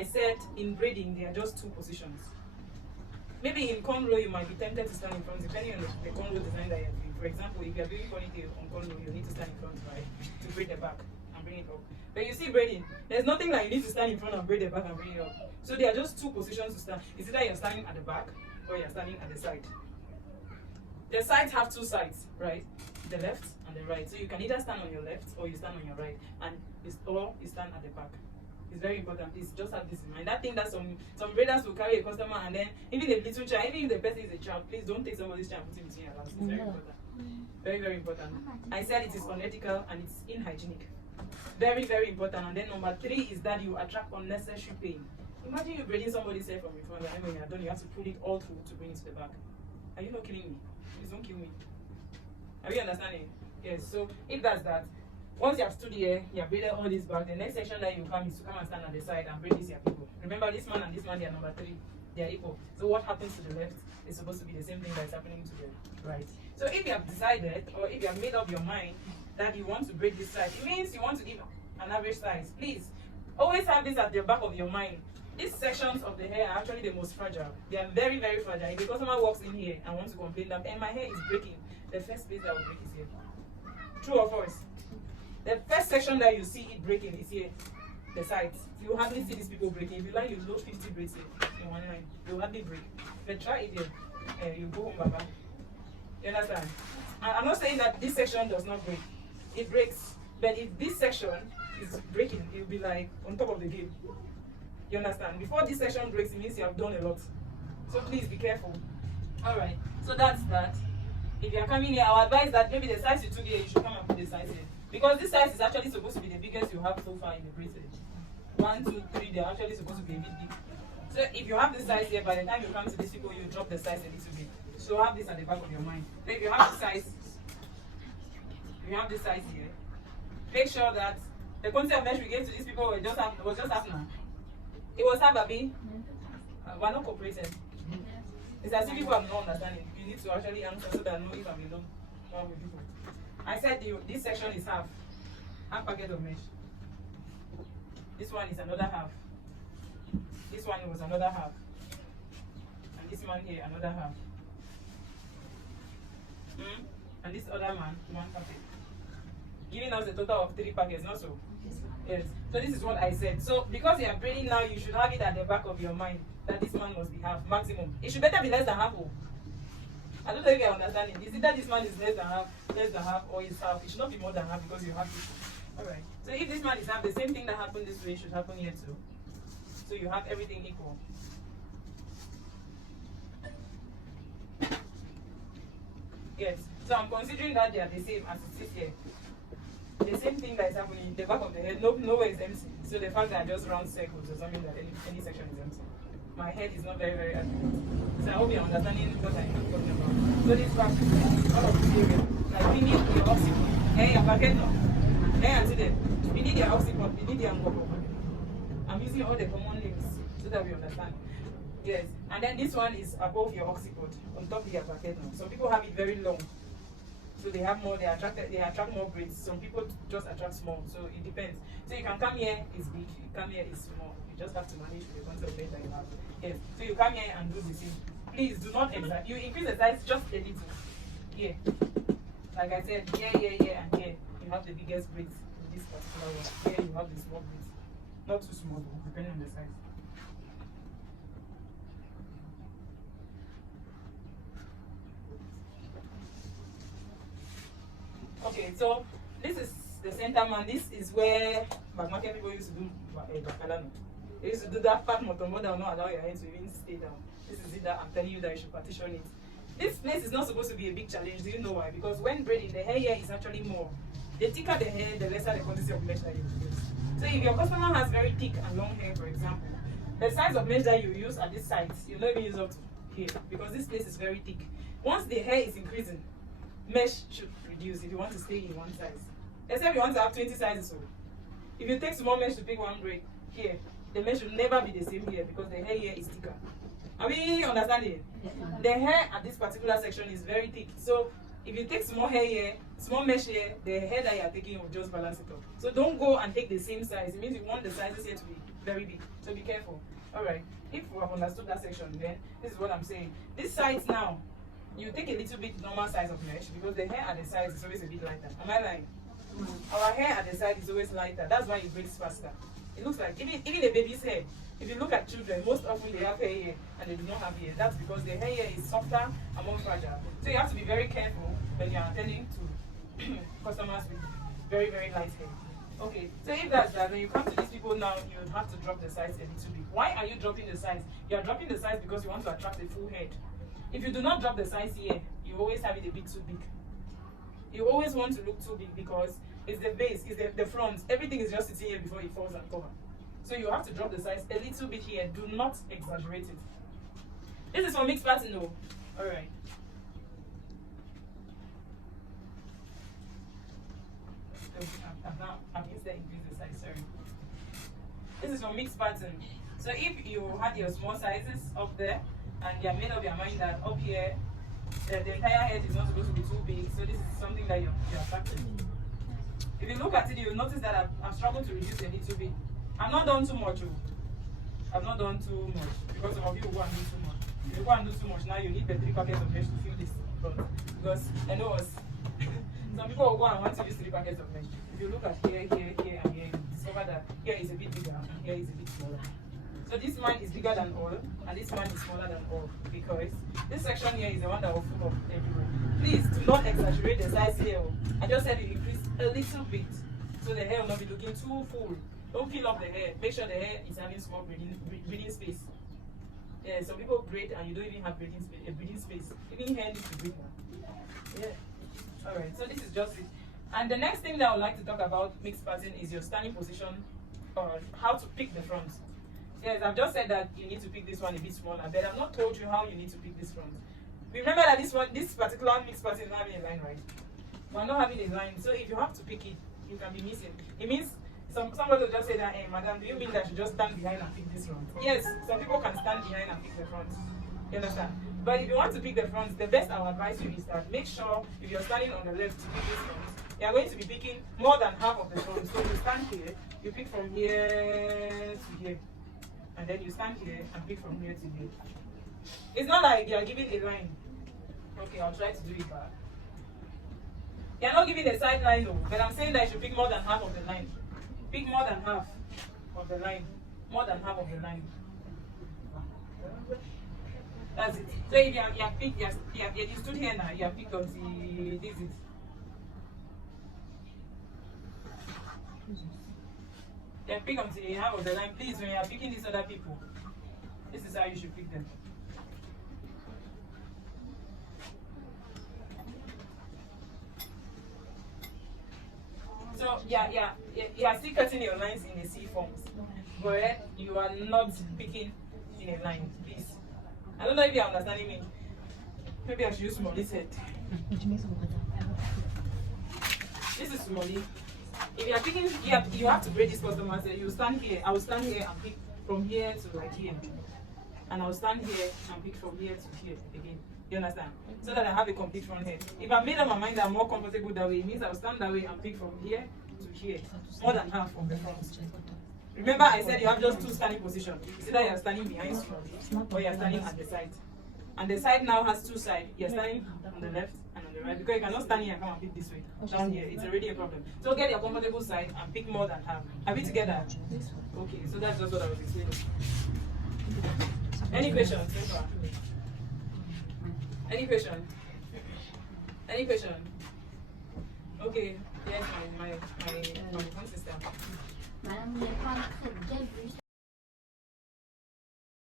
I said in braiding, there are just two positions. Maybe in cornrow, you might be tempted to stand in front, depending on the cornrow design that you're doing. For example, if you're doing ponytail on cornrow, you need to stand in front, right, to braid the back and bring it up. But you see braiding, there's nothing like you need to stand in front and braid the back and bring it up. So there are just two positions to stand. It's either you're standing at the back or you're standing at the side. The sides have two sides, right? The left and the right. So you can either stand on your left or you stand on your right, or you stand at the back. It's very important. Please just have this in mind. That thing that some braiders will carry a customer and then even a little child, even if the person is a child, please don't take somebody's child and put him between your laps. It's very important. Very, very important. I said it is unethical and it's inhygienic. Very, very important. And then number 3 is that you attract unnecessary pain. Imagine you braiding somebody's hair from in front and then when you're done, you have to pull it all through to bring it to the back. Are you not killing me? Please don't kill me. Are you understanding? Yes. So if that's that, once you have stood here, you have braided all this back, the next section that you come is to come and stand at the side and braid this your people. Remember, this man and this man, they are number 3. They are equal. So what happens to the left is supposed to be the same thing that is happening to the right. So if you have decided, or if you have made up your mind that you want to braid this side, it means you want to give an average size. Please, always have this at the back of your mind. These sections of the hair are actually the most fragile. They are very, very fragile. If a customer walks in here and wants to complain that, and my hair is breaking, the first place that will break is here. True or false? The first section that you see it breaking is here, the sides. You hardly see these people breaking. If you like, you load 50 braids here in one line. You hardly break. But try it here. You go home, Baba. You understand? I'm not saying that this section does not break. It breaks. But if this section is breaking, you'll be like on top of the game. You understand? Before this section breaks, it means you have done a lot. So please be careful. Alright, so that's that. If you're coming here, I would advise that maybe the size you took here, you should come and put the size here. Because this size is actually supposed to be the biggest you have so far in the bracelet. 1, 2, 3, they're actually supposed to be a bit big. So if you have the size here, by the time you come to these people, you drop the size a little bit. So have this at the back of your mind. So if you have the size, here, make sure that the quantity of mesh we gave to these people was just half now. It was half, Abi. We're not cooperating. It's as if people are not understanding. You need to actually answer so that I know if I'm alone or with people. I said this section is half packet of mesh. This one is another half. This one was another half. And this one here, another half. And this other man, 1 packet. Giving us a total of 3 packets, not so? Yes. So this is what I said. So because you are braiding now, you should have it at the back of your mind that this man must be half, maximum. It should better be less than half. I don't know if you are understanding. Is it that this man is less than half, or is half? It should not be more than half because you have this. Alright. So if this man is half, the same thing that happened this way should happen here too. So you have everything equal. Yes. So I'm considering that they are the same as it is here. The same thing that is happening in the back of the head, nowhere is empty. So the fact that I just round circles does not mean that any section is empty. My head is not very, very accurate. So I hope you're understanding what I'm talking about. So this back, all of this area, like we need your oxygen. Hey, your packet no. Hey, until then, we need your oxygen, we need your angobo. I'm using all the common names so that we understand. Yes, and then this one is above your occiput, on top of your packet no. Some people have it very long. So they have more, they attract more braids. Some people just attract small, so it depends. So you can come here, it's big, you come here, it's small. You just have to manage with the concept of braid that you have. Yes. So you come here and do the same. Please do not exact. You increase the size just a little. Here. Like I said, here, and here. You have the biggest braids in this particular one. Here you have the small braids. Not too small, depending on the size. Okay, so this is the center man. This is where market people used to do bacalano. They used to do that fat motomo that will not allow your hair to even stay down. This is it that I'm telling you that you should partition it. This place is not supposed to be a big challenge. Do you know why? Because when braiding, the hair here is actually more. The thicker the hair, the lesser the quantity of mesh that you use. So if your customer has very thick and long hair, for example, the size of mesh that you use at this side, you'll not even use up to here because this place is very thick. Once the hair is increasing, mesh should reduce if you want to stay in one size. Except you want to have 20 sizes. So if you take small mesh to pick one braid here, the mesh will never be the same here because the hair here is thicker. Are we understanding? The hair at this particular section is very thick. So if you take small hair here, small mesh here, the hair that you are taking will just balance it up. So don't go and take the same size. It means you want the sizes here to be very big. So be careful. Alright. If we have understood that section, then this is what I'm saying. This sides now, you take a little bit normal size of mesh because the hair at the sides is always a bit lighter. Am I lying? Our hair at the side is always lighter. That's why it breaks faster. It looks like even a baby's hair. If you look at children, most often they have hair here and they do not have hair. That's because their hair here is softer and more fragile. So you have to be very careful when you are attending to customers with very, very light hair. Okay, so if that's that, when you come to these people now, you have to drop the size a little bit. Why are you dropping the size? You are dropping the size because you want to attract a full head. If you do not drop the size here, you always have it a bit too big. You always want to look too big because it's the base, it's the front. Everything is just sitting here before it falls and cover. So you have to drop the size a little bit here. Do not exaggerate it. This is for mixed pattern though. Alright. I've used the increase the size, sorry. This is for mixed pattern. So if you had your small sizes up there and you have made up your mind that up here the entire head is not supposed to be too big, so this is something that you're practicing. If you look at it, you'll notice that I've struggled to reduce a little bit. I've not done too much. I've not done too much because some of you will go and do too much. If you go and do too much now, you need the 3 packets of mesh to fill this front. Because I know us. Some people will go and want to use 3 packets of mesh. If you look at here, here, here, and here, you discover that here is a bit bigger and here is a bit smaller. So this man is bigger than all, and this man is smaller than all, because this section here is the one that will fill up everywhere. Please do not exaggerate the size here. I just said you increase a little bit, so the hair will not be looking too full. Don't fill up the hair. Make sure the hair is having small breathing space. Yeah, some people braid and you don't even have breathing space. Even hair needs to breathe now. Yeah. Alright, so this is just it. And the next thing that I would like to talk about mixed pattern is your standing position, or how to pick the front. Yes, I've just said that you need to pick this one a bit smaller, but I've not told you how you need to pick this front. Remember that this particular mixed pattern is not having a line, right? We're not having a line, so if you have to pick it, you can be missing. It means somebody will just say that, hey, madam, do you mean that you just stand behind and pick this front? Yes, some people can stand behind and pick the front. You understand? But if you want to pick the front, the best I would advise you is that make sure if you're standing on the left to pick this front, you are going to be picking more than half of the front. So you stand here, you pick from here to here. And then you stand here and pick from here to here. It's not like you are giving a line. Okay, I'll try to do it back. You're not giving a side line though, but I'm saying that you should pick more than half of the line. Pick more than half of the line. More than half of the line. That's it. So if you have picked, you stood here now, you have picked until this is. You have picked until half of the line. Please, when you are picking these other people, this is how you should pick them. So you are still cutting your lines in a C forms, but you are not picking in a line, please. I don't know if you are understanding me. Maybe I should use Molly's head. This is Molly. If you are picking, you have to braid this customer. So you stand here. I will stand here and pick from here to like here, and I will stand here and pick from here to here again. You understand? So that I have a complete front head. If I made up my mind that I'm more comfortable that way, it means I will stand that way and pick from here to here, more than half of the front. Remember, I said you have just 2 standing positions. It's either you are standing behind you or you are standing at the side. And the side now has 2 sides. You are standing on the left and on the right, because you cannot stand here and come and pick this way. Down here, it's already a problem. So get your comfortable side and pick more than half. Are we together? Okay, so that's just what I was explaining. Any questions so far? Any question? Any question? Okay, yes, my sister.